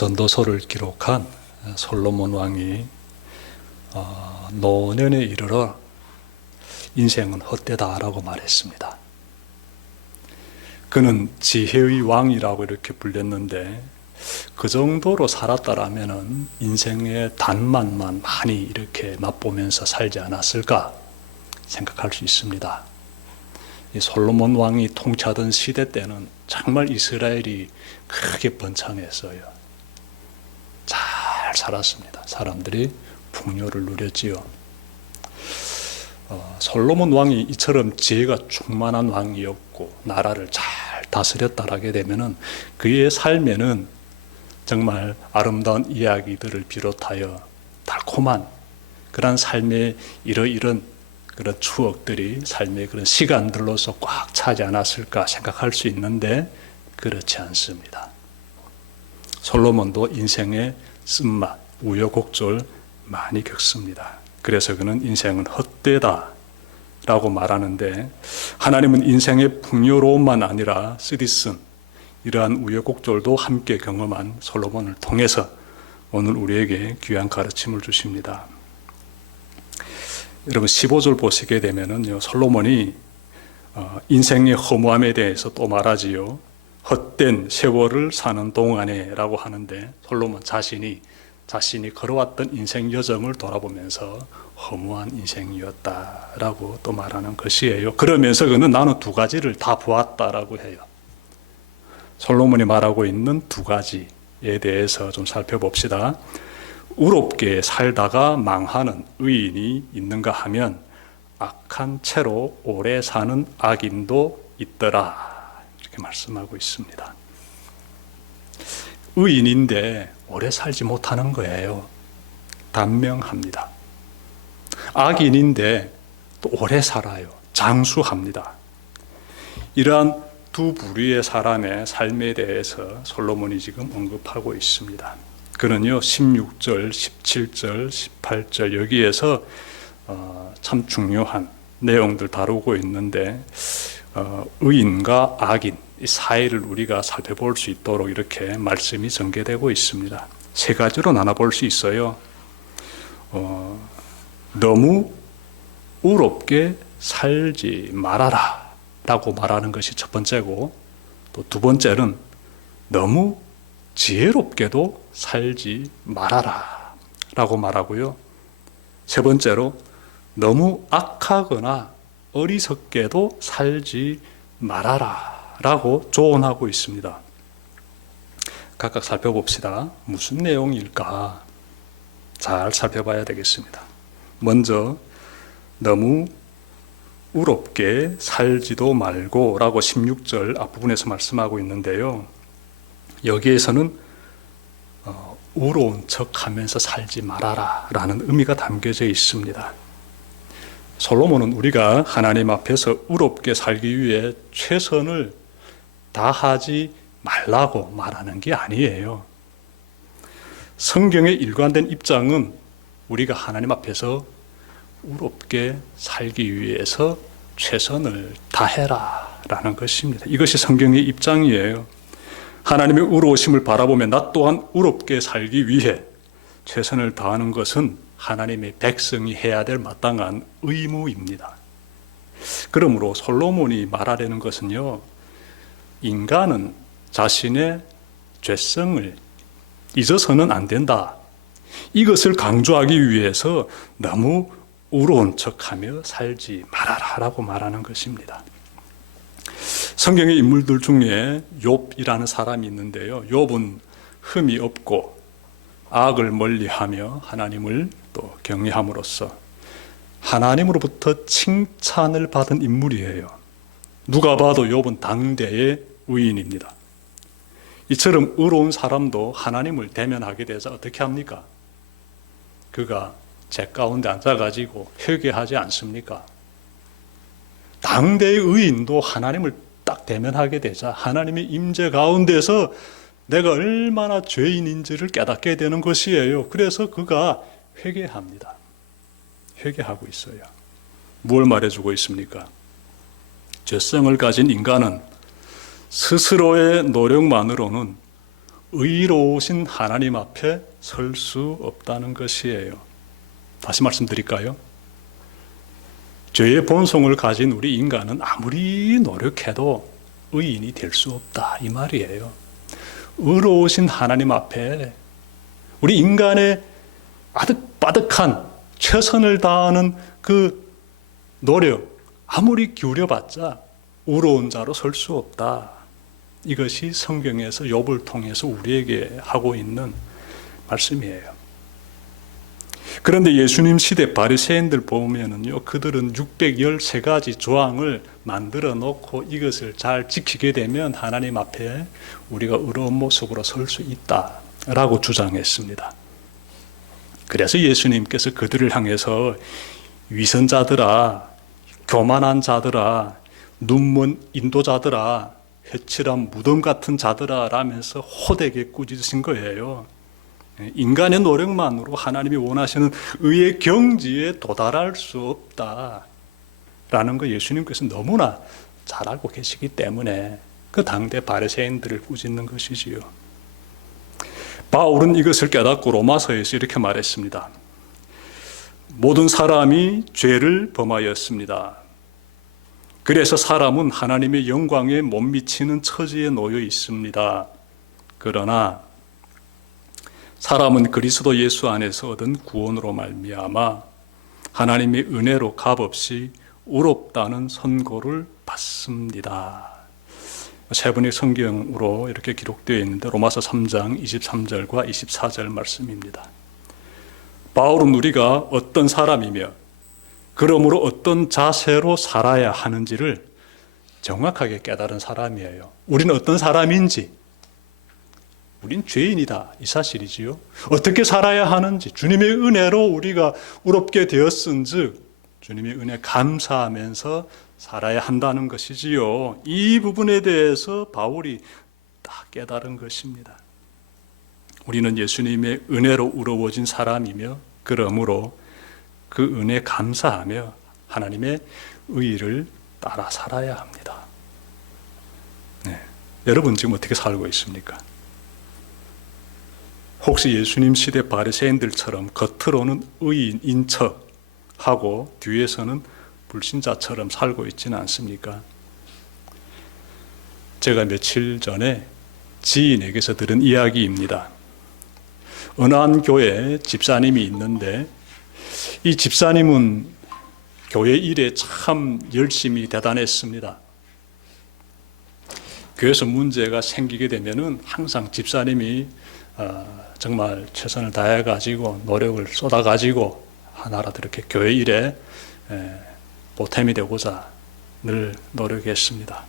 전도서를 기록한 솔로몬 왕이 노년에 이르러 인생은 헛되다라고 말했습니다. 그는 지혜의 왕이라고 이렇게 불렸는데 그 정도로 살았다라면 인생의 단맛만 많이 이렇게 맛보면서 살지 않았을까 생각할 수 있습니다. 이 솔로몬 왕이 통치하던 시대 때는 정말 이스라엘이 크게 번창했어요. 잘 살았습니다. 사람들이 풍요를 누렸지요. 솔로몬 왕이 이처럼 지혜가 충만한 왕이었고 나라를 잘 다스렸다라게 되면은 그의 삶에는 정말 아름다운 이야기들을 비롯하여 달콤한 그런 삶의 이런 그런 추억들이 삶의 그런 시간들로서 꽉 차지 않았을까 생각할 수 있는데 그렇지 않습니다. 솔로몬도 인생의 쓴맛, 우여곡절 많이 겪습니다. 그래서 그는 인생은 헛되다 라고 말하는데 하나님은 인생의 풍요로움만 아니라 쓰디쓴 이러한 우여곡절도 함께 경험한 솔로몬을 통해서 오늘 우리에게 귀한 가르침을 주십니다. 여러분 15절 보시게 되면은요, 솔로몬이 인생의 허무함에 대해서 또 말하지요. 헛된 세월을 사는 동안에 라고 하는데 솔로몬 자신이 걸어왔던 인생 여정을 돌아보면서 허무한 인생이었다라고 또 말하는 것이에요. 그러면서 그는 나는 두 가지를 다 보았다라고 해요. 솔로몬이 말하고 있는 두 가지에 대해서 좀 살펴봅시다. 의롭게 살다가 망하는 의인이 있는가 하면 악한 채로 오래 사는 악인도 있더라. 이렇게 말씀하고 있습니다. 의인인데 오래 살지 못하는 거예요. 단명합니다. 악인인데 또 오래 살아요. 장수합니다. 이러한 두 부류의 사람의 삶에 대해서 솔로몬이 지금 언급하고 있습니다. 그는요 16절, 17절, 18절 여기에서 참 중요한 내용들 다루고 있는데 의인과 악인 이 사이를 우리가 살펴볼 수 있도록 이렇게 말씀이 전개되고 있습니다. 세 가지로 나눠볼 수 있어요. 너무 의롭게 살지 말아라 라고 말하는 것이 첫 번째고, 또 두 번째는 너무 지혜롭게도 살지 말아라 라고 말하고요. 세 번째로 너무 악하거나 어리석게도 살지 말아라 라고 조언하고 있습니다. 각각 살펴봅시다. 무슨 내용일까? 잘 살펴봐야 되겠습니다. 먼저 너무 의롭게 살지도 말고 라고 16절 앞부분에서 말씀하고 있는데요. 여기에서는 의로운 척하면서 살지 말아라 라는 의미가 담겨져 있습니다. 솔로몬은 우리가 하나님 앞에서 의롭게 살기 위해 최선을 다하지 말라고 말하는 게 아니에요. 성경의 일관된 입장은 우리가 하나님 앞에서 의롭게 살기 위해서 최선을 다해라 라는 것입니다. 이것이 성경의 입장이에요. 하나님의 의로우심을 바라보며 나 또한 의롭게 살기 위해 최선을 다하는 것은 하나님의 백성이 해야 될 마땅한 의무입니다. 그러므로 솔로몬이 말하려는 것은요, 인간은 자신의 죄성을 잊어서는 안 된다. 이것을 강조하기 위해서 너무 의로운 척하며 살지 말아라 라고 말하는 것입니다. 성경의 인물들 중에 욥이라는 사람이 있는데요. 욥은 흠이 없고 악을 멀리하며 하나님을 또 경외함으로써 하나님으로부터 칭찬을 받은 인물이에요. 누가 봐도 욥은 당대의 의인입니다. 이처럼 의로운 사람도 하나님을 대면하게 되자 어떻게 합니까? 그가 제 가운데 앉아가지고 회개하지 않습니까? 당대의 의인도 하나님을 딱 대면하게 되자 하나님의 임재 가운데서 내가 얼마나 죄인인지를 깨닫게 되는 것이에요. 그래서 그가 회개합니다. 회개하고 있어요. 무엇을 말해주고 있습니까? 죄성을 가진 인간은 스스로의 노력만으로는 의로우신 하나님 앞에 설 수 없다는 것이에요. 다시 말씀드릴까요? 죄의 본성을 가진 우리 인간은 아무리 노력해도 의인이 될 수 없다, 이 말이에요. 의로우신 하나님 앞에 우리 인간의 아득바득한 최선을 다하는 그 노력, 아무리 기울여봤자 의로운 자로 설 수 없다. 이것이 성경에서 욥을 통해서 우리에게 하고 있는 말씀이에요. 그런데 예수님 시대 바리새인들 보면은요, 그들은 613가지 조항을 만들어 놓고 이것을 잘 지키게 되면 하나님 앞에 우리가 의로운 모습으로 설 수 있다라고 주장했습니다. 그래서 예수님께서 그들을 향해서 위선자들아, 교만한 자들아, 눈먼 인도자들아, 회칠한 무덤 같은 자들아 라면서 호되게 꾸짖으신 거예요. 인간의 노력만으로 하나님이 원하시는 의의 경지에 도달할 수 없다라는 거 예수님께서 너무나 잘 알고 계시기 때문에 그 당대 바리새인들을 꾸짖는 것이지요. 바울은 이것을 깨닫고 로마서에서 이렇게 말했습니다. 모든 사람이 죄를 범하였습니다. 그래서 사람은 하나님의 영광에 못 미치는 처지에 놓여 있습니다. 그러나 사람은 그리스도 예수 안에서 얻은 구원으로 말미암아 하나님의 은혜로 값없이 의롭다는 선고를 받습니다. 세번역 성경으로 이렇게 기록되어 있는데 로마서 3장 23절과 24절 말씀입니다. 바울은 우리가 어떤 사람이며 그러므로 어떤 자세로 살아야 하는지를 정확하게 깨달은 사람이에요. 우리는 어떤 사람인지, 우린 죄인이다, 이 사실이지요. 어떻게 살아야 하는지, 주님의 은혜로 우리가 의롭게 되었은즉 주님의 은혜 감사하면서 살아야 한다는 것이지요. 이 부분에 대해서 바울이 다 깨달은 것입니다. 우리는 예수님의 은혜로 의로워진 사람이며 그러므로 그 은혜 감사하며 하나님의 의를 따라 살아야 합니다. 네. 여러분 지금 어떻게 살고 있습니까? 혹시 예수님 시대 바리새인들처럼 겉으로는 의인인 척하고 뒤에서는 불신자처럼 살고 있지는 않습니까? 제가 며칠 전에 지인에게서 들은 이야기입니다. 어느 한 교회에 집사님이 있는데 이 집사님은 교회 일에 참 열심히 대단했습니다. 교회에서 문제가 생기게 되면은 항상 집사님이 정말 최선을 다해가지고 노력을 쏟아가지고 하나라도 이렇게 교회 일에 보탬이 되고자 늘 노력했습니다.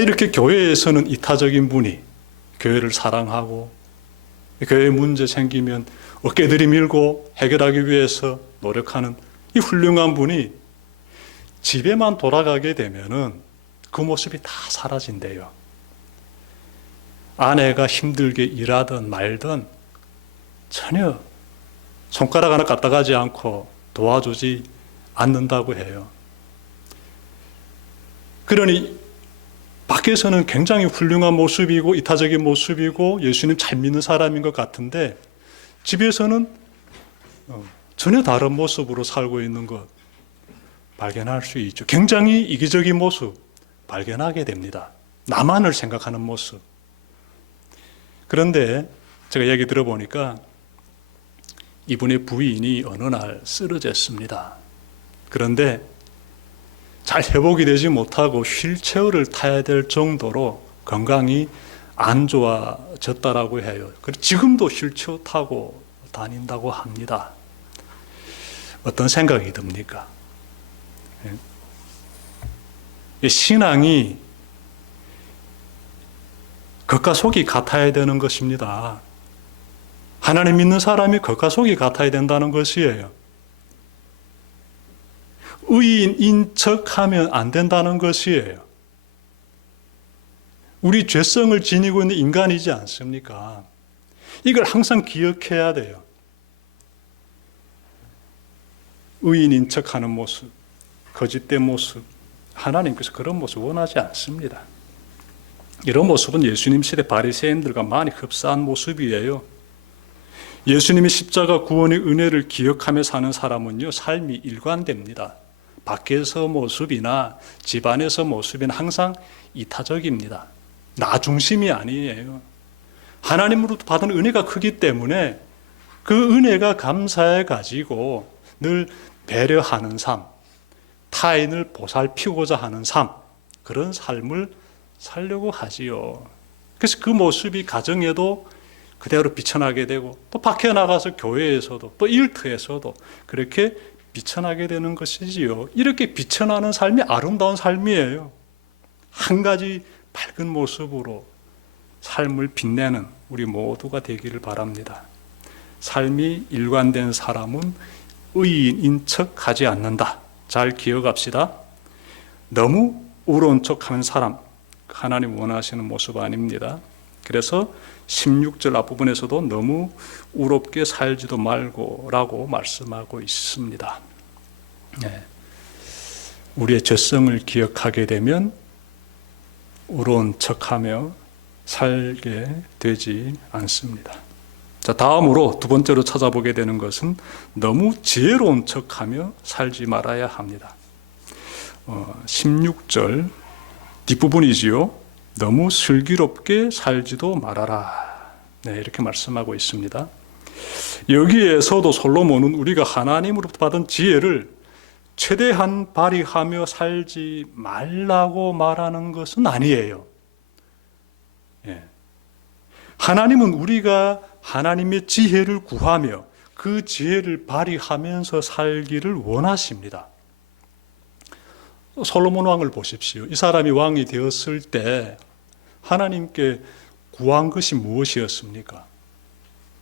이렇게 교회에서는 이타적인 분이 교회를 사랑하고 교회 문제 생기면 어깨 들이밀고 해결하기 위해서 노력하는 이 훌륭한 분이 집에만 돌아가게 되면은 그 모습이 다 사라진대요. 아내가 힘들게 일하든 말든 전혀 손가락 하나 까딱하지 않고 도와주지 않는다고 해요. 그러니 밖에서는 굉장히 훌륭한 모습이고 이타적인 모습이고 예수님 잘 믿는 사람인 것 같은데 집에서는 전혀 다른 모습으로 살고 있는 것 발견할 수 있죠. 굉장히 이기적인 모습 발견하게 됩니다. 나만을 생각하는 모습. 그런데 제가 얘기 들어보니까 이분의 부인이 어느 날 쓰러졌습니다. 그런데 잘 회복이 되지 못하고 휠체어를 타야 될 정도로 건강이 안 좋아졌다라고 해요. 지금도 휠체어 타고 다닌다고 합니다. 어떤 생각이 듭니까? 신앙이 겉과 속이 같아야 되는 것입니다. 하나님 믿는 사람이 겉과 속이 같아야 된다는 것이에요. 의인인 척하면 안 된다는 것이에요. 우리 죄성을 지니고 있는 인간이지 않습니까? 이걸 항상 기억해야 돼요. 의인인 척하는 모습, 거짓된 모습, 하나님께서 그런 모습 원하지 않습니다. 이런 모습은 예수님 시대 바리새인들과 많이 흡사한 모습이에요. 예수님의 십자가 구원의 은혜를 기억하며 사는 사람은요, 삶이 일관됩니다. 밖에서 모습이나 집안에서 모습은 항상 이타적입니다. 나 중심이 아니에요. 하나님으로부터 받은 은혜가 크기 때문에 그 은혜가 감사해 가지고 늘 배려하는 삶, 타인을 보살피고자 하는 삶, 그런 삶을 살려고 하지요. 그래서 그 모습이 가정에도 그대로 비춰나게 되고, 또 밖에 나가서 교회에서도, 또 일터에서도 그렇게 비춰나게 되는 것이지요. 이렇게 비춰나는 삶이 아름다운 삶이에요. 한 가지 밝은 모습으로 삶을 빛내는 우리 모두가 되기를 바랍니다. 삶이 일관된 사람은 의인인 척 하지 않는다. 잘 기억합시다. 너무 우러운 척하는 사람, 하나님 원하시는 모습 아닙니다. 그래서 16절 앞부분에서도 너무 우롭게 살지도 말고 라고 말씀하고 있습니다. 네. 우리의 죄성을 기억하게 되면 우러운 척하며 살게 되지 않습니다. 자, 다음으로 두 번째로 찾아보게 되는 것은 너무 지혜로운 척하며 살지 말아야 합니다. 16절 뒷부분이지요. 너무 슬기롭게 살지도 말아라. 네, 이렇게 말씀하고 있습니다. 여기에서도 솔로몬은 우리가 하나님으로부터 받은 지혜를 최대한 발휘하며 살지 말라고 말하는 것은 아니에요. 예. 하나님은 우리가 하나님의 지혜를 구하며 그 지혜를 발휘하면서 살기를 원하십니다. 솔로몬 왕을 보십시오. 이 사람이 왕이 되었을 때 하나님께 구한 것이 무엇이었습니까?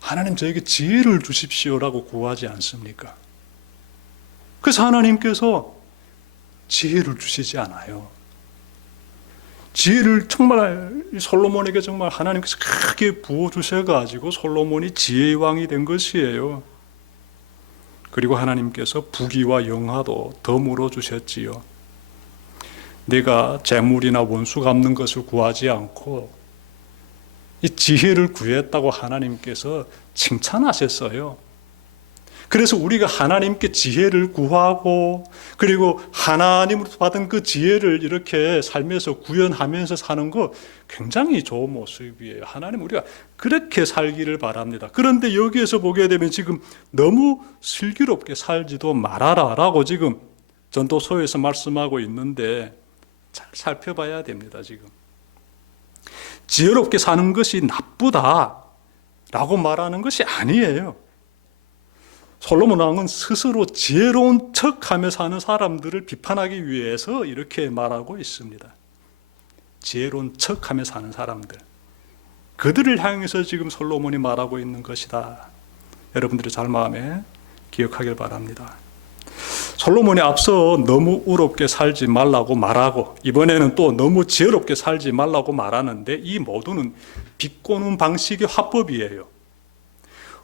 하나님 저에게 지혜를 주십시오라고 구하지 않습니까? 그래서 하나님께서 지혜를 주시지 않아요. 지혜를 정말 솔로몬에게 정말 하나님께서 크게 부어주셔가지고 솔로몬이 지혜의 왕이 된 것이에요. 그리고 하나님께서 부귀와 영화도 더 주셨지요. 내가 재물이나 원수 갚는 것을 구하지 않고 이 지혜를 구했다고 하나님께서 칭찬하셨어요. 그래서 우리가 하나님께 지혜를 구하고 그리고 하나님으로부터 받은 그 지혜를 이렇게 삶에서 구현하면서 사는 거 굉장히 좋은 모습이에요. 하나님 우리가 그렇게 살기를 바랍니다. 그런데 여기에서 보게 되면 지금 너무 슬기롭게 살지도 말아라 라고 지금 전도서에서 말씀하고 있는데 잘 살펴봐야 됩니다. 지금 지혜롭게 사는 것이 나쁘다라고 말하는 것이 아니에요. 솔로몬 왕은 스스로 지혜로운 척하며 사는 사람들을 비판하기 위해서 이렇게 말하고 있습니다. 지혜로운 척하며 사는 사람들, 그들을 향해서 지금 솔로몬이 말하고 있는 것이다. 여러분들이 잘 마음에 기억하길 바랍니다. 솔로몬이 앞서 너무 우롭게 살지 말라고 말하고 이번에는 또 너무 지혜롭게 살지 말라고 말하는데 이 모두는 비꼬는 방식의 화법이에요.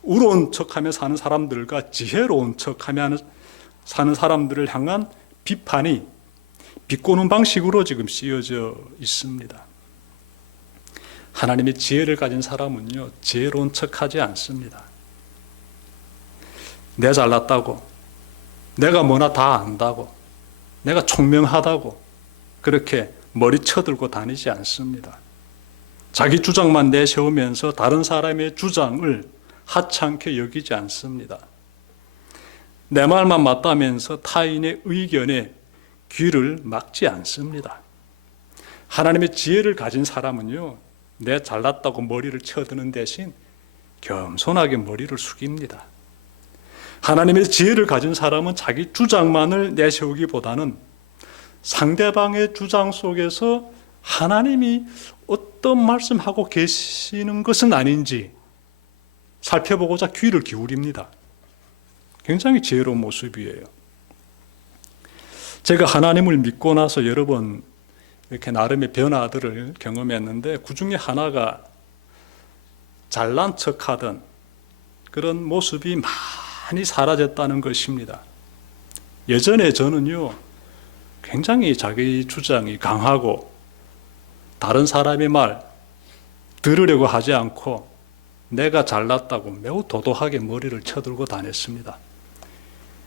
우로운 척하며 사는 사람들과 지혜로운 척하며 사는 사람들을 향한 비판이 비꼬는 방식으로 지금 씌워져 있습니다. 하나님의 지혜를 가진 사람은요, 지혜로운 척하지 않습니다. 내 잘났다고, 내가 뭐나 다 안다고, 내가 총명하다고 그렇게 머리 쳐들고 다니지 않습니다. 자기 주장만 내세우면서 다른 사람의 주장을 하찮게 여기지 않습니다. 내 말만 맞다면서 타인의 의견에 귀를 막지 않습니다. 하나님의 지혜를 가진 사람은요, 내 잘났다고 머리를 쳐드는 대신 겸손하게 머리를 숙입니다. 하나님의 지혜를 가진 사람은 자기 주장만을 내세우기보다는 상대방의 주장 속에서 하나님이 어떤 말씀하고 계시는 것은 아닌지 살펴보고자 귀를 기울입니다. 굉장히 지혜로운 모습이에요. 제가 하나님을 믿고 나서 여러 번 이렇게 나름의 변화들을 경험했는데 그 중에 하나가 잘난 척하던 그런 모습이 많이 사라졌다는 것입니다. 예전에 저는요, 굉장히 자기 주장이 강하고 다른 사람의 말 들으려고 하지 않고 내가 잘났다고 매우 도도하게 머리를 쳐들고 다녔습니다.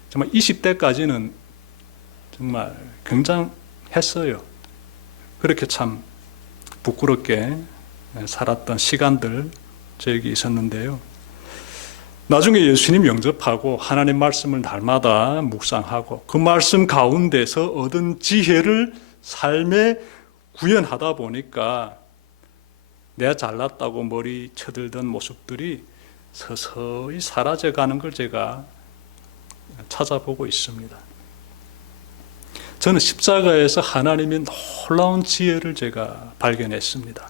정말 20대까지는 정말 굉장했어요. 그렇게 참 부끄럽게 살았던 시간들 저에게 있었는데요. 나중에 예수님 영접하고 하나님 말씀을 날마다 묵상하고 그 말씀 가운데서 얻은 지혜를 삶에 구현하다 보니까 내가 잘났다고 머리 쳐들던 모습들이 서서히 사라져가는 걸 제가 찾아보고 있습니다. 저는 십자가에서 하나님의 놀라운 지혜를 제가 발견했습니다.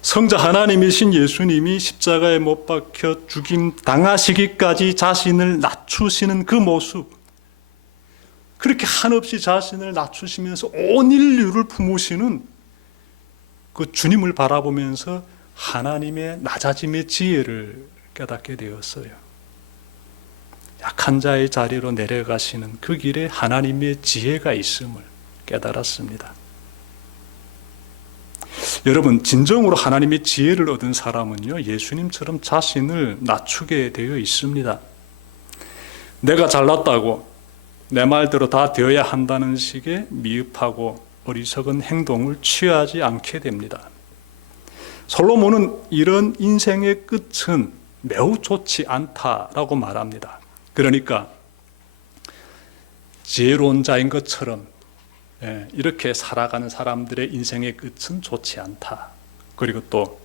성자 하나님이신 예수님이 십자가에 못 박혀 죽임 당하시기까지 자신을 낮추시는 그 모습, 그렇게 한없이 자신을 낮추시면서 온 인류를 품으시는 그 주님을 바라보면서 하나님의 낮아짐의 지혜를 깨닫게 되었어요. 약한 자의 자리로 내려가시는 그 길에 하나님의 지혜가 있음을 깨달았습니다. 여러분, 진정으로 하나님의 지혜를 얻은 사람은요, 예수님처럼 자신을 낮추게 되어 있습니다. 내가 잘났다고 내 말대로 다 되어야 한다는 식의 미흡하고 어리석은 행동을 취하지 않게 됩니다. 솔로몬은 이런 인생의 끝은 매우 좋지 않다라고 말합니다. 그러니까 지혜로운 자인 것처럼 이렇게 살아가는 사람들의 인생의 끝은 좋지 않다. 그리고 또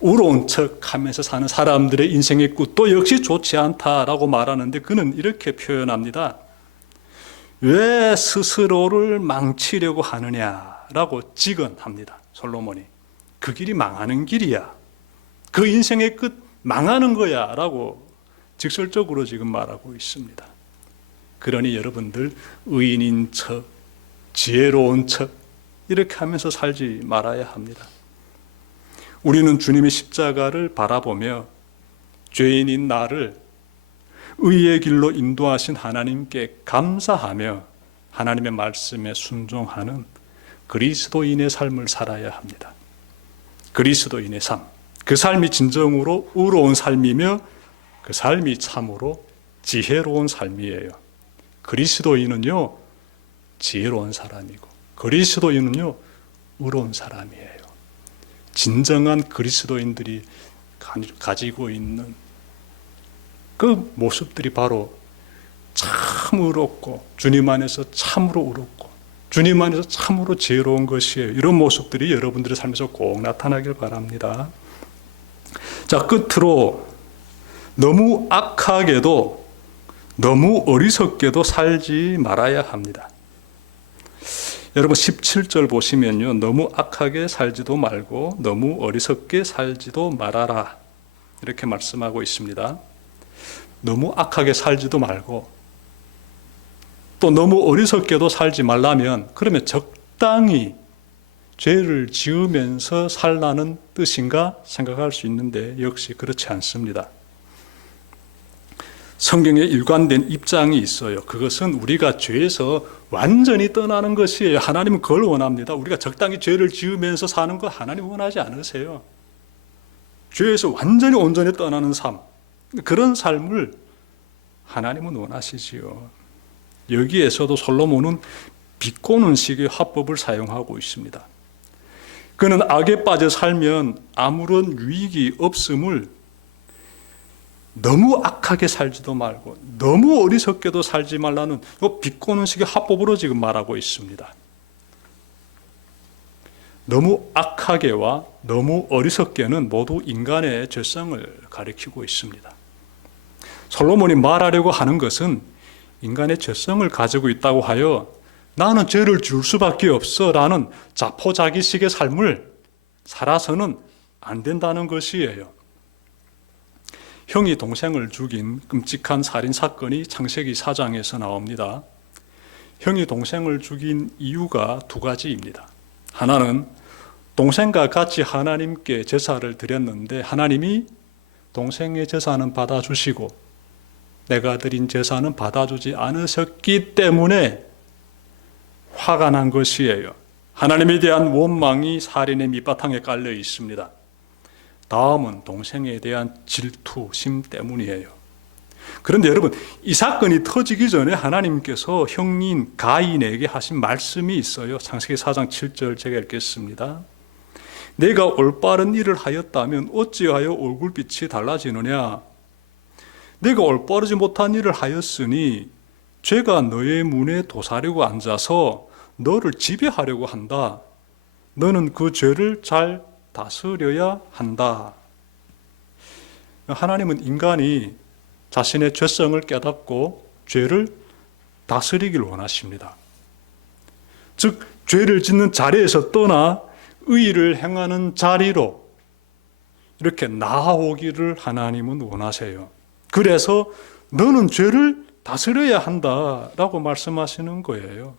우로운 척하면서 사는 사람들의 인생의 끝도 역시 좋지 않다라고 말하는데 그는 이렇게 표현합니다. 왜 스스로를 망치려고 하느냐라고 직언합니다. 솔로몬이. 그 길이 망하는 길이야. 그 인생의 끝 망하는 거야 라고 직설적으로 지금 말하고 있습니다. 그러니 여러분들 의인인 척, 지혜로운 척 이렇게 하면서 살지 말아야 합니다. 우리는 주님의 십자가를 바라보며 죄인인 나를 의의 길로 인도하신 하나님께 감사하며 하나님의 말씀에 순종하는 그리스도인의 삶을 살아야 합니다. 그리스도인의 삶, 그 삶이 진정으로 의로운 삶이며 그 삶이 참으로 지혜로운 삶이에요. 그리스도인은요 지혜로운 사람이고 그리스도인은요 의로운 사람이에요. 진정한 그리스도인들이 가지고 있는 그 모습들이 바로 참 의롭고 주님 안에서 참으로 의롭고 주님 안에서 참으로 지혜로운 것이에요. 이런 모습들이 여러분들의 삶에서 꼭 나타나길 바랍니다. 자, 끝으로 너무 악하게도 너무 어리석게도 살지 말아야 합니다. 여러분 17절 보시면요, 너무 악하게 살지도 말고 너무 어리석게 살지도 말아라 이렇게 말씀하고 있습니다. 너무 악하게 살지도 말고 또 너무 어리석게도 살지 말라면 그러면 적당히 죄를 지으면서 살라는 뜻인가 생각할 수 있는데 역시 그렇지 않습니다. 성경에 일관된 입장이 있어요. 그것은 우리가 죄에서 완전히 떠나는 것이에요. 하나님은 그걸 원합니다. 우리가 적당히 죄를 지으면서 사는 거 하나님 원하지 않으세요. 죄에서 완전히 온전히 떠나는 삶, 그런 삶을 하나님은 원하시지요. 여기에서도 솔로몬은 비꼬는 식의 화법을 사용하고 있습니다. 그는 악에 빠져 살면 아무런 유익이 없음을 너무 악하게 살지도 말고 너무 어리석게도 살지 말라는 비꼬는 식의 화법으로 지금 말하고 있습니다. 너무 악하게와 너무 어리석게는 모두 인간의 죄성을 가리키고 있습니다. 솔로몬이 말하려고 하는 것은 인간의 죄성을 가지고 있다고 하여 나는 죄를 지을 수밖에 없어 라는 자포자기식의 삶을 살아서는 안 된다는 것이에요. 형이 동생을 죽인 끔찍한 살인사건이 창세기 4장에서 나옵니다. 형이 동생을 죽인 이유가 두 가지입니다. 하나는 동생과 같이 하나님께 제사를 드렸는데 하나님이 동생의 제사는 받아주시고 내가 드린 제사는 받아주지 않으셨기 때문에 화가 난 것이에요. 하나님에 대한 원망이 살인의 밑바탕에 깔려 있습니다. 다음은 동생에 대한 질투심 때문이에요. 그런데 여러분, 이 사건이 터지기 전에 하나님께서 형님 가인에게 하신 말씀이 있어요. 창세기 4장 7절 제가 읽겠습니다. 내가 올바른 일을 하였다면 어찌하여 얼굴빛이 달라지느냐? 내가 올바르지 못한 일을 하였으니 죄가 너의 문에 도사리고 앉아서 너를 지배하려고 한다. 너는 그 죄를 잘 다스려야 한다. 하나님은 인간이 자신의 죄성을 깨닫고 죄를 다스리길 원하십니다. 즉, 죄를 짓는 자리에서 떠나 의를 행하는 자리로 이렇게 나아오기를 하나님은 원하세요. 그래서 너는 죄를 다스려야 한다라고 말씀하시는 거예요.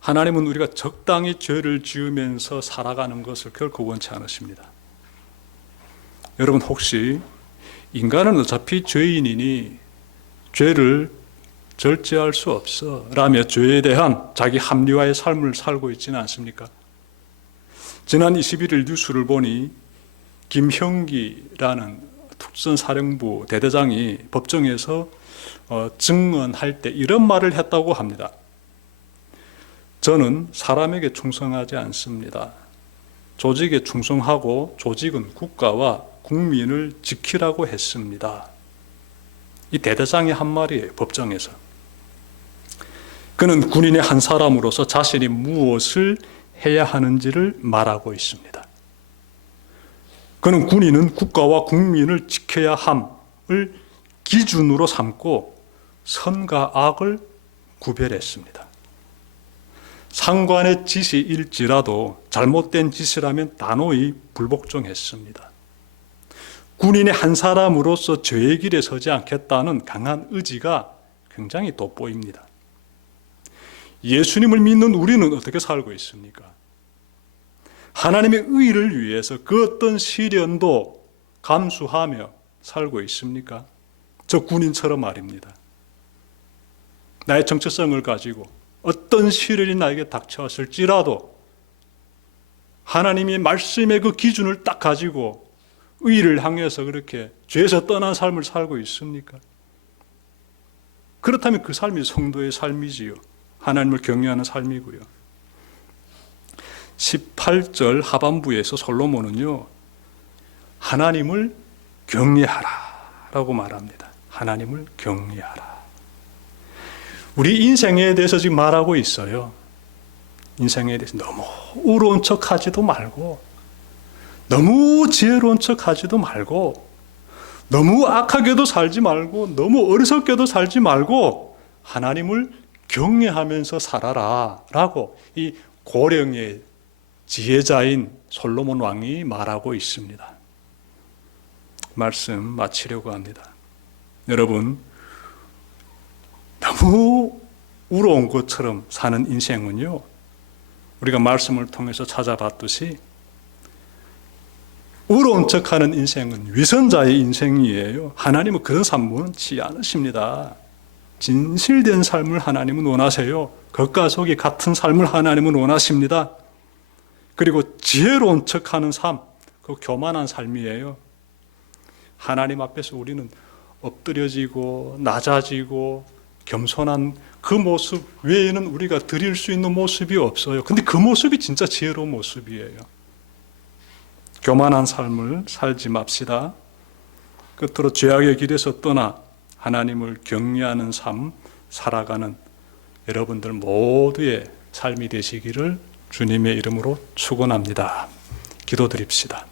하나님은 우리가 적당히 죄를 지으면서 살아가는 것을 결코 원치 않으십니다. 여러분, 혹시 인간은 어차피 죄인이니 죄를 절제할 수 없어 라며 죄에 대한 자기 합리화의 삶을 살고 있지는 않습니까? 지난 21일 뉴스를 보니 김형기라는 특전사령부 대대장이 법정에서 증언할 때 이런 말을 했다고 합니다. 저는 사람에게 충성하지 않습니다. 조직에 충성하고 조직은 국가와 국민을 지키라고 했습니다. 이 대대장의 한 말이에요, 법정에서. 그는 군인의 한 사람으로서 자신이 무엇을 해야 하는지를 말하고 있습니다. 그는 군인은 국가와 국민을 지켜야 함을 기준으로 삼고 선과 악을 구별했습니다. 상관의 지시일지라도 잘못된 지시라면 단호히 불복종했습니다. 군인의 한 사람으로서 죄의 길에 서지 않겠다는 강한 의지가 굉장히 돋보입니다. 예수님을 믿는 우리는 어떻게 살고 있습니까? 하나님의 의를 위해서 그 어떤 시련도 감수하며 살고 있습니까? 저 군인처럼 말입니다. 나의 정체성을 가지고 어떤 시련이 나에게 닥쳐왔을지라도 하나님의 말씀의 그 기준을 딱 가지고 의를 향해서 그렇게 죄에서 떠난 삶을 살고 있습니까? 그렇다면 그 삶이 성도의 삶이지요. 하나님을 경외하는 삶이고요. 18절 하반부에서 솔로몬은요, 하나님을 경외하라 라고 말합니다. 하나님을 경외하라. 우리 인생에 대해서 지금 말하고 있어요. 인생에 대해서 너무 우로운 척 하지도 말고, 너무 지혜로운 척 하지도 말고, 너무 악하게도 살지 말고, 너무 어리석게도 살지 말고, 하나님을 경외하면서 살아라 라고 이 고령의 지혜자인 솔로몬 왕이 말하고 있습니다. 말씀 마치려고 합니다. 여러분, 너무 우로운 것처럼 사는 인생은요, 우리가 말씀을 통해서 찾아봤듯이 우로운 척하는 인생은 위선자의 인생이에요. 하나님은 그런 삶 원치 않으십니다. 진실된 삶을 하나님은 원하세요. 겉과 속이 같은 삶을 하나님은 원하십니다. 그리고 지혜로운 척하는 삶, 그 교만한 삶이에요. 하나님 앞에서 우리는 엎드려지고 낮아지고 겸손한 그 모습 외에는 우리가 드릴 수 있는 모습이 없어요. 근데 그 모습이 진짜 지혜로운 모습이에요. 교만한 삶을 살지 맙시다. 끝으로 죄악의 길에서 떠나 하나님을 경외하는 삶 살아가는 여러분들 모두의 삶이 되시기를 주님의 이름으로 축원합니다. 기도드립시다.